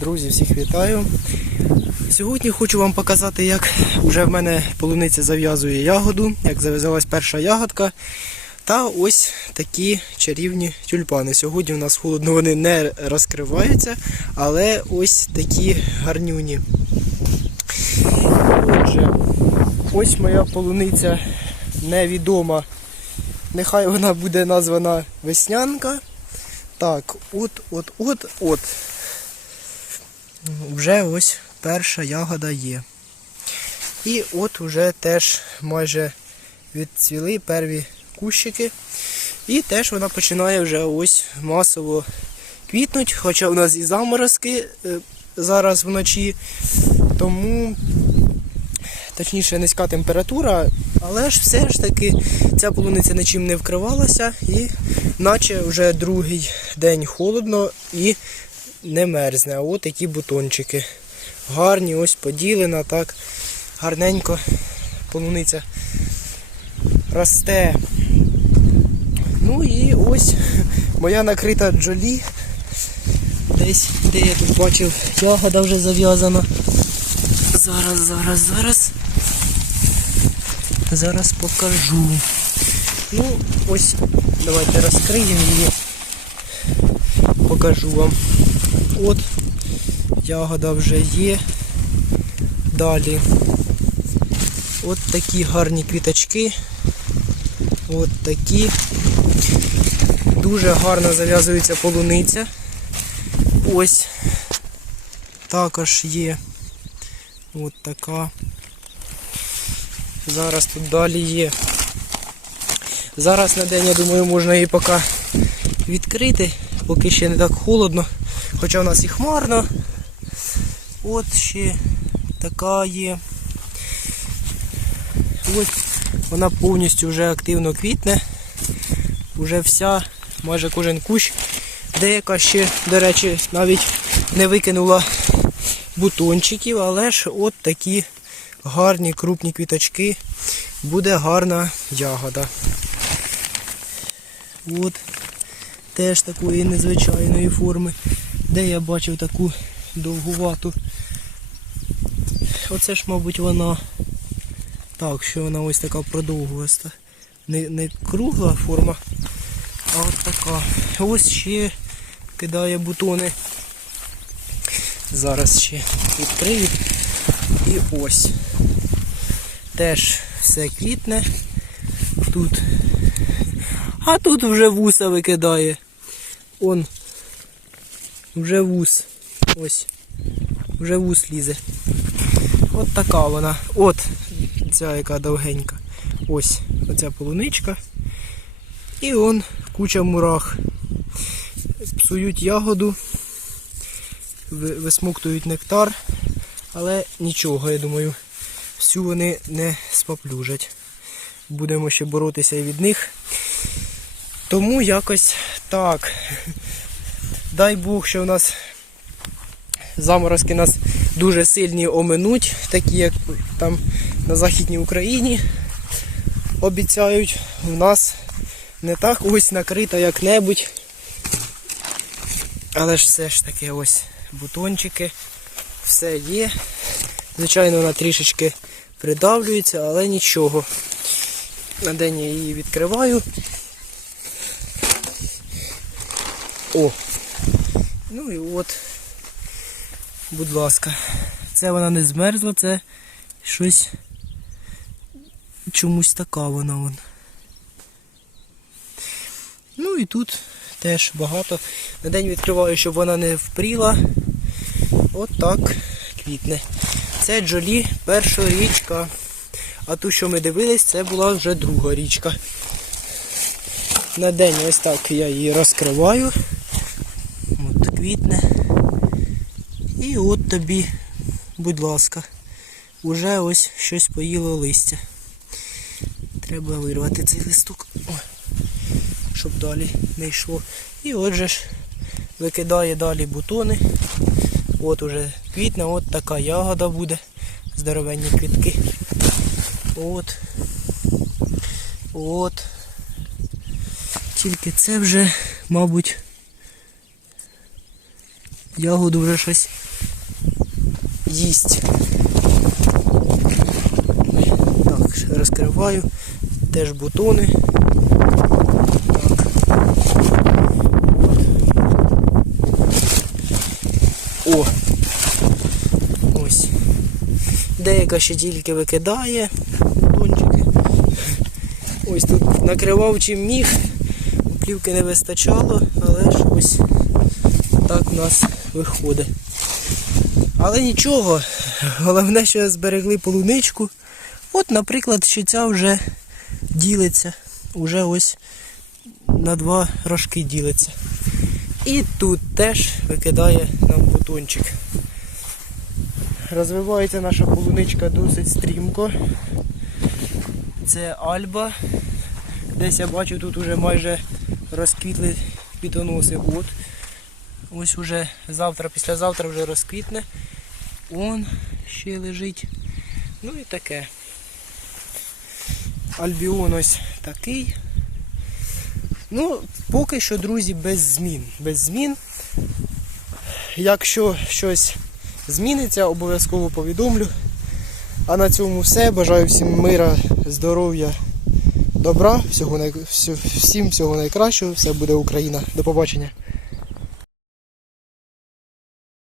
Друзі, всіх вітаю. Сьогодні хочу вам показати, як вже в мене полуниця зав'язує ягоду, як зав'язалась перша ягодка. Та ось такі чарівні тюльпани. Сьогодні у нас холодно вони не розкриваються, але ось такі гарнюні. Отже, ось моя полуниця невідома. Нехай вона буде названа веснянка. Так, от, от, от, от. Вже ось перша ягода є. І от уже теж майже відцвіли перві кущики. І теж вона починає вже ось масово квітнуть, хоча у нас і заморозки е, зараз вночі. Тому, точніше, низька температура, але ж все ж таки ця полуниця нічим не вкривалася і наче вже другий день холодно і не мерзне. А от такі бутончики. Гарні, ось поділена, так, гарненько полуниця росте. Ну і ось моя накрита джолі. Десь, де я тут бачив, ягода вже зав'язана. Зараз, зараз, зараз. Зараз покажу. Ну, ось, давайте розкриємо її. Покажу вам. От, ягода вже є. Далі. От такі гарні квіточки. От такі. Дуже гарно зав'язується полуниця. Ось також є. От така. Зараз тут далі є. Зараз на день, я думаю, можна її поки відкрити, поки ще не так холодно. Хоча у нас і хмарно. От ще така є. Ось вона повністю вже активно квітне. Уже вся, майже кожен кущ. Деяка ще, до речі, навіть не викинула бутончиків, але ж от такі гарні крупні квіточки. Буде гарна ягода. От теж такої незвичайної форми. Де я бачив таку довгувату. Оце ж, мабуть, вона. Так, що вона ось така продовгуваста. Не, не кругла форма, а от така. Ось ще кидає бутони. Зараз ще відкрию. І ось. Теж все квітне. Тут. А тут вже вуса викидає. Он. Вже вус. Ось. Вже вус лізе. От така вона. От ця яка довгенька. Ось оця полуничка. І он куча мурах. Псують ягоду, ви- висмоктують нектар, але нічого, я думаю, всю вони не споплюжать. Будемо ще боротися і від них. Тому якось так. Дай Бог, що у нас заморозки нас дуже сильні оминуть, такі як там на Західній Україні обіцяють. У нас не так ось накрита як-небудь. Але ж все ж таки ось бутончики, все є. Звичайно, вона трішечки придавлюється, але нічого. На день я її відкриваю. О! Ну і от, будь ласка. Це вона не змерзла, це щось чомусь така вона вон. Ну і тут теж багато. На день відкриваю, щоб вона не впріла. От так квітне. Це джолі перша річка. А ту, що ми дивились, це була вже друга річка. На день ось так я її розкриваю. Квітне. І от тобі, будь ласка, уже ось щось поїло листя. Треба вирвати цей листок, щоб далі не йшло. І отже ж викидає далі бутони. От уже квітне, от така ягода буде. Здоровенні квітки. От. От. Тільки це вже, мабуть, ягоду вже щось їсть. Так, розкриваю. Теж бутони. Так. О! Ось. Деяка ще тільки викидає бутончики. Ось тут накривав чим міг. Плівки не вистачало, але ж ось так у нас виходить. Але нічого, головне, що зберегли полуничку. От, наприклад, що ця вже ділиться. Уже ось на два рожки ділиться. І тут теж викидає нам бутончик. Розвивається наша полуничка досить стрімко. Це Альба. Десь я бачу, тут уже майже розквітли квітоноси. От. Ось уже завтра, післязавтра вже розквітне. Он ще лежить. Ну і таке. Альбіон ось такий. Ну, поки що, друзі, без змін. Без змін. Якщо щось зміниться, обов'язково повідомлю. А на цьому все. Бажаю всім мира, здоров'я, добра, всього най... всім всього найкращого. Все буде Україна. До побачення.